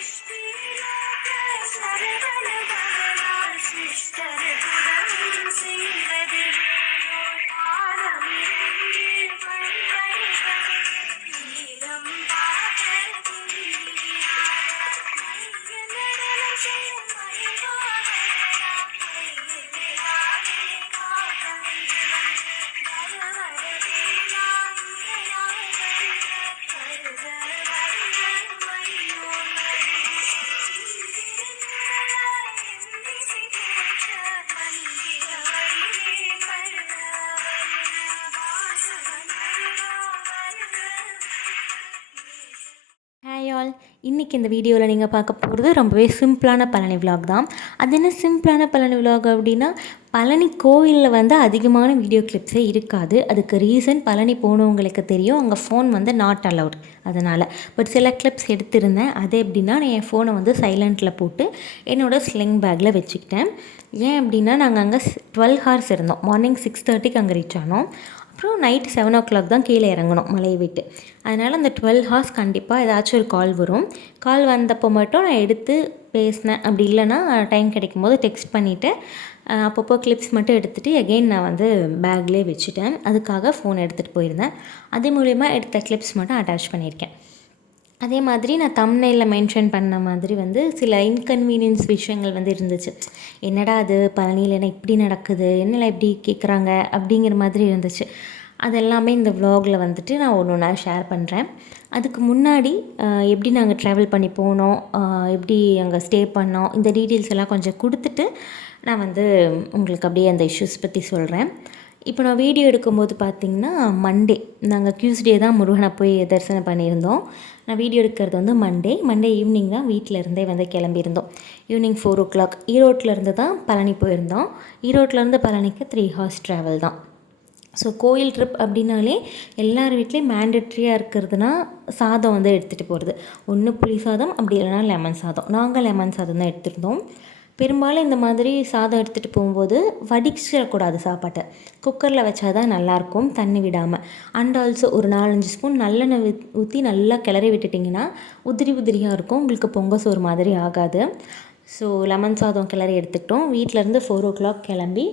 Sister, do the dancing, baby. இன்றைக்கி இந்த வீடியோவில் நீங்கள் பார்க்க போகிறது ரொம்பவே சிம்பிளான பழனி விலாக் தான். அது என்ன சிம்பிளான பழனி விலாக் அப்படின்னா பழனி கோவிலில் வந்து அதிகமான வீடியோ கிளிப்ஸே இருக்காது. அதுக்கு ரீசன் பழனி போனவங்களுக்கு தெரியும். அங்கே ஃபோன் வந்து நாட் அலவுட் அதனால். பட் சில கிளிப்ஸ் எடுத்திருந்தேன். அது எப்படின்னா நான் என் ஃபோனை வந்து சைலண்ட்டில் போட்டு என்னோடய ஸ்லிங் பேக்கில் வச்சுக்கிட்டேன். ஏன் அப்படின்னா நாங்கள் அங்கே டுவெல் ஹார்ஸ் இருந்தோம். மார்னிங் சிக்ஸ் தேர்ட்டிக்கு அங்கே ரீச் ஆனோம். அப்புறம் நைட் செவன் ஓ கிளாக் தான் கீழே இறங்கணும் மலையை விட்டு. அதனால் அந்த டுவெல் ஹார்ஸ் கண்டிப்பாக ஏதாச்சும் ஒரு கால் வரும். கால் வந்தப்போ மட்டும் நான் எடுத்து பேசினேன். அப்படி இல்லைன்னா டைம் கிடைக்கும் போது டெக்ஸ்ட் பண்ணிவிட்டு அப்பப்போ கிளிப்ஸ் மட்டும் எடுத்துகிட்டு எகெயின் நான் வந்து பேக்லேயே வச்சுட்டேன். அதுக்காக ஃபோன் எடுத்துகிட்டு போயிருந்தேன். அது மூலிமா எடுத்த கிளிப்ஸ் மட்டும் அட்டாச் பண்ணியிருக்கேன். அதே மாதிரி நான் தம்னையில் மென்ஷன் பண்ண மாதிரி வந்து சில இன்கன்வீனியன்ஸ் விஷயங்கள் வந்து இருந்துச்சு. என்னடா அது பழனியில் என்ன இப்படி நடக்குது? என்னடா இப்படி கேட்குறாங்க அப்படிங்கிற மாதிரி இருந்துச்சு. அதெல்லாமே இந்த வ்ளாகில் வந்துட்டு நான் ஒன்று ஒன்றா ஷேர் பண்ணுறேன் அதுக்கு முன்னாடி எப்படி நாங்கள் ட்ராவல் பண்ணி போனோம் எப்படி அங்கே ஸ்டே பண்ணோம் இந்த டீட்டெயில்ஸ் எல்லாம் கொஞ்சம் கொடுத்துட்டு நான் வந்து உங்களுக்கு அப்படியே அந்த இஷ்யூஸ் பற்றி சொல்கிறேன் இப்போ நான் வீடியோ எடுக்கும்போது பார்த்திங்கன்னா மண்டே நாங்கள் டியூஸ்டே தான் முருகனை போய் தரிசனம் பண்ணியிருந்தோம். நான் வீடியோ எடுக்கிறது வந்து மண்டே மண்டே ஈவினிங் தான் வீட்டில் இருந்தே வந்து கிளம்பியிருந்தோம். ஈவினிங் ஃபோர் ஓ கிளாக் ஈரோட்டிலேருந்து தான் பழனி போயிருந்தோம். ஈரோட்டிலேருந்து பழனிக்கு த்ரீ ஹார்ஸ் ட்ராவல் தான். ஸோ கோயில் ட்ரிப் அப்படின்னாலே எல்லார் வீட்லேயும் மேண்டட்ரியாக இருக்கிறதுனா சாதம் வந்து எடுத்துகிட்டு போகிறது ஒன்று புளி சாதம் அப்படி இல்லைனா லெமன் சாதம். நாங்கள் லெமன் சாதம் தான் எடுத்துருந்தோம். பெரும்பாலும் இந்த மாதிரி சாதம் எடுத்துகிட்டு போகும்போது வடிச்சிடக்கூடாது சாப்பாட்டை. குக்கரில் வச்சா தான் நல்லாயிருக்கும் தண்ணி விடாமல் அண்ட் ஆல்சோ ஒரு நாலஞ்சு ஸ்பூன் நல்லெண்ணெய் ஊற்றி நல்லா கிளறி விட்டுட்டிங்கன்னா உதிரி உதிரியாக இருக்கும் உங்களுக்கு பொங்க சோறு மாதிரி ஆகாது. ஸோ லெமன் சாதம் கிளறி எடுத்துக்கிட்டோம். வீட்டிலேருந்து ஃபோர் ஓ கிளாக் கிளம்பி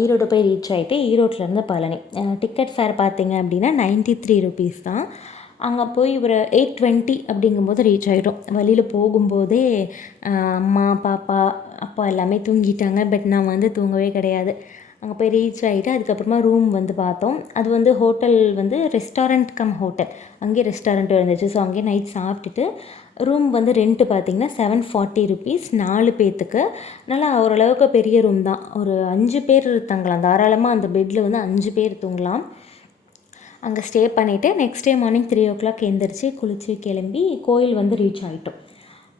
ஈரோடு போய் ரீச் ஆகிட்டு ஈரோட்டிலேருந்து பழனி. டிக்கெட் ஃபேர் பார்த்தீங்க அப்படின்னா நைன்ட்டி த்ரீ ருபீஸ் தான். அங்கே போய் ஒரு எயிட் டுவெண்ட்டி அப்படிங்கும்போது ரீச் ஆகிடும் வழியில் போகும்போதே அம்மா பாப்பா அப்பா எல்லாமே தூங்கிட்டாங்க. பட் நான் வந்து தூங்கவே கிடையாது. அங்கே போய் ரீச் ஆகிட்டு அதுக்கப்புறமா ரூம் வந்து பார்த்தோம். அது வந்து ஹோட்டல் வந்து ரெஸ்டாரண்ட் கம் ஹோட்டல் அங்கேயே ரெஸ்டாரண்ட்டும் இருந்துச்சு. ஸோ அங்கேயே நைட் சாப்பிட்டுட்டு ரூம் வந்து ரெண்ட்டு பார்த்திங்கன்னா செவன் ஃபார்ட்டி ருபீஸ் நாலு பேர்த்துக்கு நல்லா ஓரளவுக்கு பெரிய ரூம் தான். ஒரு அஞ்சு பேர் தங்கலாம் தாராளமாக அந்த பெட்டில் வந்து அஞ்சு பேர் தூங்கலாம். அங்கே ஸ்டே பண்ணிவிட்டு next day morning three o'clock எழுந்திரிச்சு குளித்து கிளம்பி கோயில் வந்து ரீச் ஆகிட்டோம்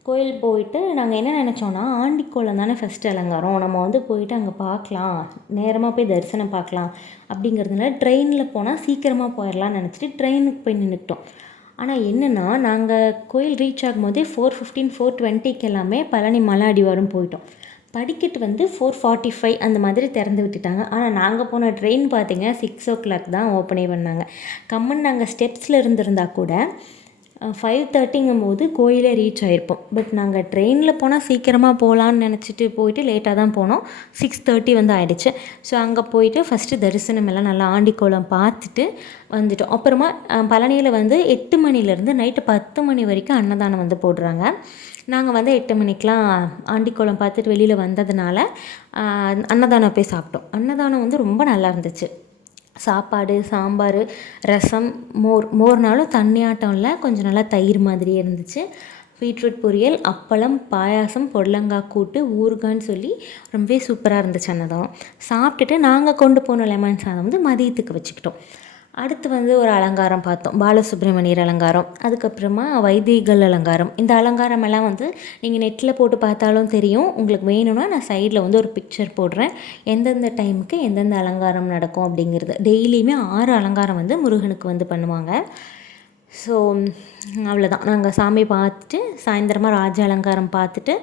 கோயில் போயிட்டு நாங்கள் என்ன நினச்சோன்னா ஆண்டிக்கோலம் தானே ஃபஸ்ட்டு அலங்காரம். நம்ம வந்து போயிட்டு அங்கே பார்க்கலாம். நேரமாக போய் தரிசனம் பார்க்கலாம் அப்படிங்கிறதுனால ட்ரெயினில் போனால் சீக்கிரமாக போயிடலாம்னு நினச்சிட்டு ட்ரெயினுக்கு போய் நின்றுட்டோம் ஆனால் என்னென்னா நாங்கள் கோயில் ரீச் ஆகும்போதே ஃபோர் ஃபிஃப்டீன் ஃபோர் டுவெண்ட்டிக்கு எல்லாமே பழனி மலை அடிவாரம் போயிட்டோம். படிக்கட்டு வந்து ஃபோர் ஃபார்ட்டி ஃபைவ் அந்த மாதிரி திறந்து விட்டுட்டாங்க. ஆனால் நாங்கள் போன ட்ரெயின் பார்த்திங்கன்னா சிக்ஸ் ஓ கிளாக் தான் ஓப்பனே பண்ணாங்க. கம்மன் நாங்கள் ஸ்டெப்ஸில் இருந்திருந்தா கூட ஃபைவ் தேர்ட்டிங்கும் போது கோயிலே ரீச் ஆகிருப்போம் பட் நாங்கள் ட்ரெயினில் போனால் சீக்கிரமாக போகலான்னு நினச்சிட்டு போயிட்டு லேட்டாக தான் போனோம். சிக்ஸ் தேர்ட்டி வந்து ஆகிடுச்சு ஸோ அங்கே போயிட்டு ஃபஸ்ட்டு தரிசனம் எல்லாம் நல்லா ஆண்டிக்கோளம் பார்த்துட்டு வந்துட்டோம். அப்புறமா பழனியில் வந்து எட்டு மணிலேருந்து நைட்டு பத்து மணி வரைக்கும் அன்னதானம் வந்து போடுறாங்க. நாங்கள் வந்து எட்டு மணிக்கெலாம் ஆண்டிக்கோளம் பார்த்துட்டு வெளியில் வந்ததுனால அன்னதானம் போய் சாப்பிட்டோம். அன்னதானம் வந்து ரொம்ப நல்லா இருந்துச்சு. சாப்பாடு சாம்பார் ரசம் மோர் மோர்னாலும் தண்ணியாட்டம் இல்லை கொஞ்சம் நல்லா தயிர் மாதிரியே இருந்துச்சு. பீட்ரூட் பொரியல் அப்பளம் பாயாசம் பொடலங்காய் கூட்டு ஊறுகான்னு சொல்லி ரொம்பவே சூப்பராக இருந்துச்சு அன்னதானம். சாப்பிட்டுட்டு நாங்கள் கொண்டு போன லெமன் சாதம் வந்து மதியத்துக்கு வச்சுக்கிட்டோம். அடுத்து வந்து ஒரு அலங்காரம் பார்த்தோம். பாலசுப்ரமணியர் அலங்காரம் அதுக்கப்புறமா வைதிகள் அலங்காரம். இந்த அலங்காரம் எல்லாம் வந்து நீங்கள் நெட்டில் போட்டு பார்த்தாலும் தெரியும். உங்களுக்கு வேணும்னா நான் சைடில் வந்து ஒரு பிக்சர் போடுறேன். எந்தெந்த டைமுக்கு எந்தெந்த அலங்காரம் நடக்கும் அப்படிங்கிறது. டெய்லியுமே ஆறு அலங்காரம் வந்து முருகனுக்கு வந்து பண்ணுவாங்க. ஸோ அவ்வளோதான் நாங்கள் சாமி பார்த்துட்டு சாயந்தரமாக ராஜ அலங்காரம் பார்த்துட்டு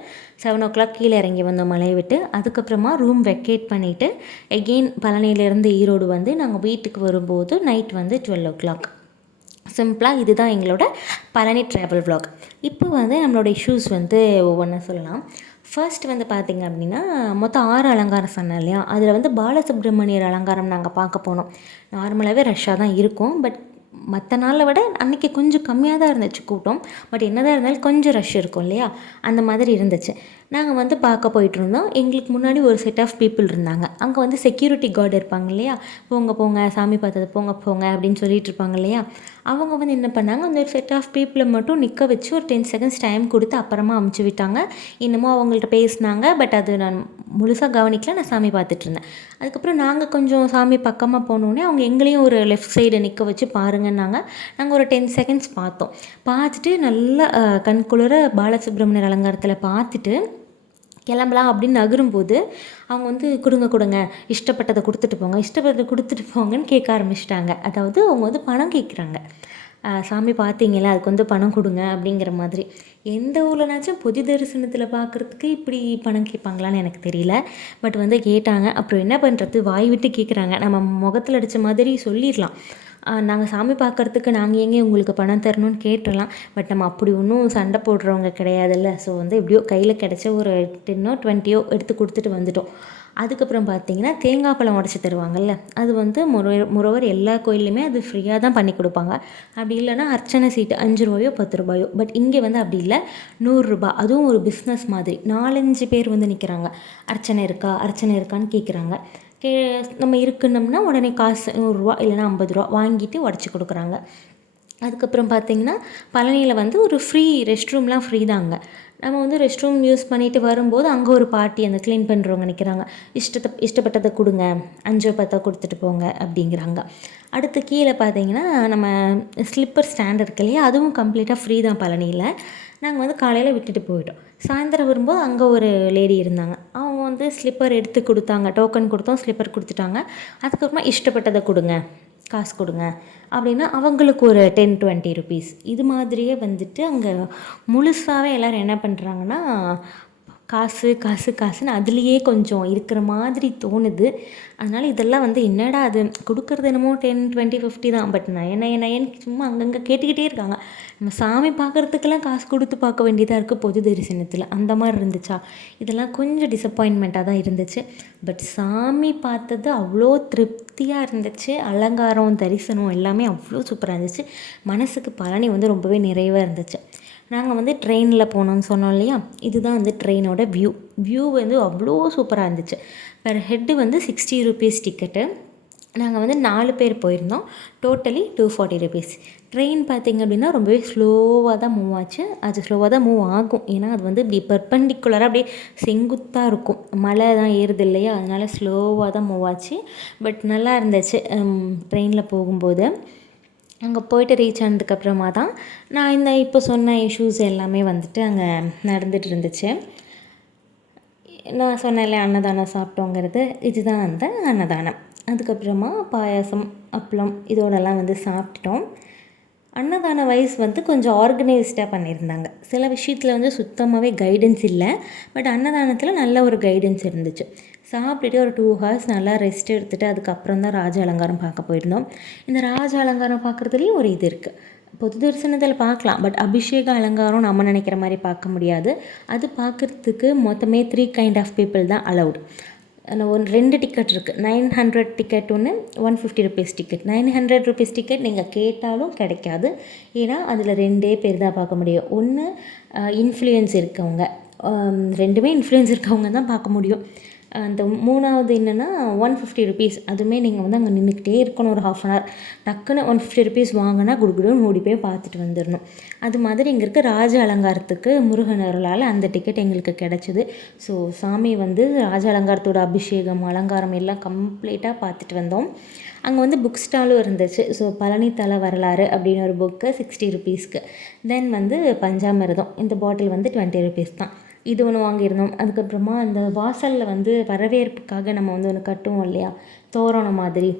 செவன் ஓ கிளாக் கீழே இறங்கி வந்தோம் மலையை விட்டு அதுக்கப்புறமா ரூம் வெக்கேட் பண்ணிவிட்டு எகெயின் பழனியிலேருந்து ஈரோடு வந்து நாங்கள் வீட்டுக்கு வரும்போது நைட் வந்து டுவெல் ஓ கிளாக் சிம்பிளாக இதுதான் எங்களோட பழனி ட்ராவல் விளாக் இப்போ வந்து நம்மளோட இஷ்யூஸ் வந்து ஒவ்வொன்றா சொல்லலாம். ஃபர்ஸ்ட் வந்து பார்த்திங்க அப்படின்னா மொத்தம் ஆறு அலங்காரம் சொன்னேன் இல்லையா? அதில் வந்து பாலசுப்ரமணியர் அலங்காரம் நாங்கள் பார்க்க போனோம். நார்மலாகவே ரஷ்ஷாக தான் இருக்கும் பட் மற்ற நாளை விட அன்றைக்கி கொஞ்சம் கம்மியாக தான் இருந்துச்சு கூட்டம். பட் என்னதான் இருந்தாலும் கொஞ்சம் ரஷ் இருக்கும் இல்லையா? அந்த மாதிரி இருந்துச்சு. நாங்கள் வந்து பார்க்க போயிட்டு இருந்தோம். எங்களுக்கு முன்னாடி ஒரு செட் ஆஃப் பீப்புள் இருந்தாங்க. அங்கே வந்து செக்யூரிட்டி கார்டு இருப்பாங்க இல்லையா? போங்க போங்க சாமி பார்த்தது போங்க போங்க அப்படின்னு சொல்லிட்டு இருப்பாங்க இல்லையா? அவங்க வந்து என்ன பண்ணாங்க அந்த ஒரு செட் ஆஃப் பீப்புளை மட்டும் நிற்க வச்சு ஒரு டென் செகண்ட்ஸ் டைம் கொடுத்து அப்புறமா அமுச்சு விட்டாங்க. இன்னமும் அவங்கள்ட்ட பேசினாங்க பட் அது நான் முழுசாக கவனிக்கல நான் சாமி பார்த்துட்டு இருந்தேன். அதுக்கப்புறம் நாங்கள் கொஞ்சம் சாமி பக்கமாக போனோடனே அவங்க எங்களையும் ஒரு லெஃப்ட் சைடு நிற்க வச்சு பாருங்கன்னாங்க. நாங்கள் ஒரு டென் செகண்ட்ஸ் பார்த்தோம். பார்த்துட்டு நல்லா கண்குளிர பாலசுப்ரமணியர் அலங்காரத்தில் பார்த்துட்டு கிளம்பலாம் அப்படின்னு நகரும்போது அவங்க வந்து கொடுங்க கொடுங்க. இஷ்டப்பட்டதை கொடுத்துட்டு போங்க. இஷ்டப்பட்டதை கொடுத்துட்டு போங்கன்னு கேட்க ஆரம்பிச்சிட்டாங்க. அதாவது அவங்க வந்து பணம் கேட்குறாங்க. சாமி பார்த்தீங்களா? அதுக்கு வந்து பணம் கொடுங்க அப்படிங்கிற மாதிரி. எந்த ஊர்லனாச்சும் பொது தரிசனத்தில் பார்க்குறதுக்கு இப்படி பணம் கேட்பாங்களான்னு எனக்கு தெரியல. பட் வந்து கேட்டாங்க. அப்புறம் என்ன பண்ணுறது வாய் விட்டு கேட்குறாங்க. நம்ம முகத்தில் அடித்த மாதிரி சொல்லிடலாம். நாங்கள் சாமி பார்க்குறதுக்கு நாங்கள் எங்கே உங்களுக்கு பணம் தரணும்னு கேட்டுடலாம் பட் நம்ம அப்படி ஒன்றும் சண்டை போடுறவங்க கிடையாதுல்ல. ஸோ வந்து எப்படியோ கையில் கிடச்ச ஒரு டென்னோ டுவெண்ட்டியோ எடுத்து கொடுத்துட்டு வந்துட்டோம். அதுக்கப்புறம் பார்த்தீங்கன்னா தேங்காய் பழம் உடச்சி தருவாங்கல்ல. அது வந்து முறை முறவர் எல்லா கோயில்லையுமே அது ஃப்ரீயாக தான் பண்ணி கொடுப்பாங்க. அப்படி இல்லைன்னா அர்ச்சனை சீட்டு அஞ்சு ரூபாயோ பத்து ரூபாயோ. பட் இங்கே வந்து அப்படி இல்லை. நூறுரூபா அதுவும் ஒரு பிஸ்னஸ் மாதிரி. நாலஞ்சு பேர் வந்து நிற்கிறாங்க அர்ச்சனை இருக்கா? அர்ச்சனை இருக்கான்னு கேட்குறாங்க கே நம்ம இருக்கணும்னா உடனே காசு நூறுரூவா இல்லைனா ஐம்பது ரூபா வாங்கிட்டு உடச்சி கொடுக்குறாங்க. அதுக்கப்புறம் பார்த்தீங்கன்னா பழனியில் வந்து ஒரு ஃப்ரீ ரெஸ்ட் ரூம்லாம் ஃப்ரீ தாங்க. நம்ம வந்து ரெஸ்ட் ரூம் யூஸ் பண்ணிட்டு வரும்போது அங்கே ஒரு பாட்டி அந்த க்ளீன் பண்ணுறவங்க நிற்கிறாங்க இஷ்டத்தை இஷ்டப்பட்டதை கொடுங்க. அஞ்சோ பத்தோ கொடுத்துட்டு போங்க அப்படிங்கிறாங்க. அடுத்து கீழே பார்த்தீங்கன்னா நம்ம ஸ்லிப்பர் ஸ்டாண்ட் இருக்கு இல்லையா? அதுவும் கம்ப்ளீட்டாக ஃப்ரீ தான் பழனியில். நாங்கள் வந்து காலையில் விட்டுட்டு போயிட்டோம். சாயந்தரம் வரும்போது அங்கே ஒரு லேடி இருந்தாங்க. அவங்க வந்து ஸ்லிப்பர் எடுத்து கொடுத்தாங்க. டோக்கன் கொடுத்தோம் ஸ்லிப்பர் கொடுத்துட்டாங்க. அதுக்கப்புறமா இஷ்டப்பட்டதை கொடுங்க. காசு கொடுங்க அப்படின்னா அவங்களுக்கு ஒரு டென் டுவெண்ட்டி ருபீஸ் இது மாதிரியே வந்துட்டு அங்கே முழுசாகவே எல்லோரும் என்ன பண்ணுறாங்கன்னா காசு காசு காசுன்னு அதுலேயே கொஞ்சம் இருக்கிற மாதிரி தோணுது. அதனால் இதெல்லாம் வந்து என்னடா அது? கொடுக்குறது என்னமோ டென் டுவெண்ட்டி ஃபிஃப்டி தான். பட் நயன் நயன் நயன் சும்மா அங்கங்கே கேட்டுக்கிட்டே இருக்காங்க. நம்ம சாமி பார்க்குறதுக்கெல்லாம் காசு கொடுத்து பார்க்க வேண்டியதாக இருக்குது பொது தரிசனத்தில். அந்த மாதிரி இருந்துச்சா? இதெல்லாம் கொஞ்சம் டிசப்பாயின்மெண்ட்டாக தான் இருந்துச்சு. பட் சாமி பார்த்தது அவ்வளோ திருப்தியாக இருந்துச்சு. அலங்காரம் தரிசனம் எல்லாமே அவ்வளோ சூப்பராக இருந்துச்சு. மனசுக்கு பழனி வந்து ரொம்பவே நிறைவாக இருந்துச்சு. நாங்கள் வந்து ட்ரெயினில் போனோம்னு சொன்னோம் இல்லையா? இதுதான் வந்து ட்ரெயினோட வியூ வியூ வந்து அவ்வளோ சூப்பராக இருந்துச்சு. பெர் ஹெட்டு வந்து சிக்ஸ்டி ருபீஸ் டிக்கெட்டு நாங்கள் வந்து நாலு பேர் போயிருந்தோம். Totally two forty rupees train பார்த்திங்க அப்படின்னா ரொம்பவே ஸ்லோவாக தான் மூவ் ஆச்சு. அது ஸ்லோவாக தான் மூவ் ஆகும். ஏன்னா அது வந்து இப்படி பெர்பெண்டிகுலராக அப்படியே செங்குத்தாக இருக்கும். மழை தான் ஏறுது இல்லையா? அதனால ஸ்லோவாக தான் மூவ் ஆச்சு. பட் நல்லா இருந்துச்சு. ட்ரெயினில் போகும்போது. அங்கே போயிட்டு ரீச் ஆனதுக்கப்புறமா தான் நான் இந்த இப்போ சொன்ன இஷ்யூஸ் எல்லாமே வந்துட்டு அங்கே நடந்துட்டு இருந்துச்சு. நான் சொன்னேன்ல அன்னதானம் சாப்பிட்டோங்கிறது இதுதான் அந்த அன்னதானம். அதுக்கப்புறமா பாயாசம் அப்பளம் இதோடலாம் வந்து சாப்பிட்டுட்டோம். அன்னதான வைஸ் வந்து கொஞ்சம் ஆர்கனைஸ்டாக பண்ணியிருந்தாங்க. சில விஷயத்தில் வந்து சுத்தமாகவே கைடன்ஸ் இல்லை பட் அன்னதானத்தில் நல்ல ஒரு கைடன்ஸ் இருந்துச்சு. சாப்பிட்டுட்டு ஒரு டூ ஹவர்ஸ் நல்லா ரெஸ்ட் எடுத்துகிட்டு அதுக்கப்புறம் தான் ராஜ அலங்காரம் பார்க்க போயிருந்தோம். இந்த ராஜ அலங்காரம் பார்க்குறதுலேயும் ஒரு இது இருக்குது பொது தரிசனத்தில் பார்க்கலாம். பட் அபிஷேக அலங்காரம் நம்ம நினைக்கிற மாதிரி பார்க்க முடியாது. அது பார்க்குறதுக்கு மொத்தமே த்ரீ கைண்ட் ஆஃப் பீப்புள் தான் அலௌடு ஒன் ரெண்டு டிக்கெட் இருக்குது நைன் ஹண்ட்ரட் டிக்கெட் ஒன்று one fifty rupees ticket nine hundred rupees ticket நீங்கள் கேட்டாலும் கிடைக்காது. ஏன்னா அதில் ரெண்டே பேர் தான் பார்க்க முடியும். ஒன்று இன்ஃப்ளூயன்ஸ் இருக்கவங்க. ரெண்டுமே இன்ஃப்ளூயன்ஸ் இருக்கவங்க தான் பார்க்க முடியும். அந்த மூணாவது என்னென்னா ஒன் ஃபிஃப்டி ருபீஸ் அதுவுமே நீங்கள் வந்து அங்கே நின்றுக்கிட்டே இருக்கணும் ஒரு ஹாஃப் அன் ஹவர் டக்குன்னு ஒன் ஃபிஃப்டி ருபீஸ் வாங்கினா குடுகுடுன்னு ஓடி போய் பார்த்துட்டு வந்துடணும் அது மாதிரி இங்கே இருக்க ராஜ அலங்காரத்துக்கு முருகன் அருளால் அந்த டிக்கெட் எங்களுக்கு கிடச்சிது. ஸோ சாமி வந்து ராஜ அலங்காரத்தோட அபிஷேகம் அலங்காரம் எல்லாம் கம்ப்ளீட்டாக பார்த்துட்டு வந்தோம். அங்கே வந்து புக் ஸ்டாலும் இருந்துச்சு. ஸோ பழனி வரலாறு அப்படின்னு ஒரு புக்கு சிக்ஸ்டி ருபீஸ்க்கு தென் வந்து பஞ்சாமிரதம். இந்த பாட்டில் வந்து டுவெண்ட்டி ருபீஸ் தான். இது ஒன்று வாங்கியிருந்தோம். அதுக்கப்புறமா அந்த வாசலில் வந்து வரவேற்புக்காக நம்ம வந்து ஒன்று கட்டுவோம் இல்லையா? தோரணம் மாதிரி.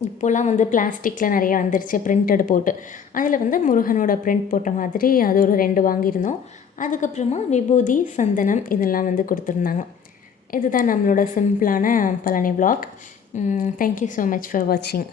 இப்போல்லாம் வந்து பிளாஸ்டிக்கில் நிறைய வந்துருச்சு பிரிண்டட் போட்டு. அதில் வந்து முருகனோட பிரிண்ட் போட்ட மாதிரி அது ஒரு ரெண்டு வாங்கியிருந்தோம். அதுக்கப்புறமா விபூதி சந்தனம் இதெல்லாம் வந்து கொடுத்துருந்தாங்க. இதுதான் நம்மளோட சிம்பிளான Palani vlog. Thank you so much for வாட்சிங்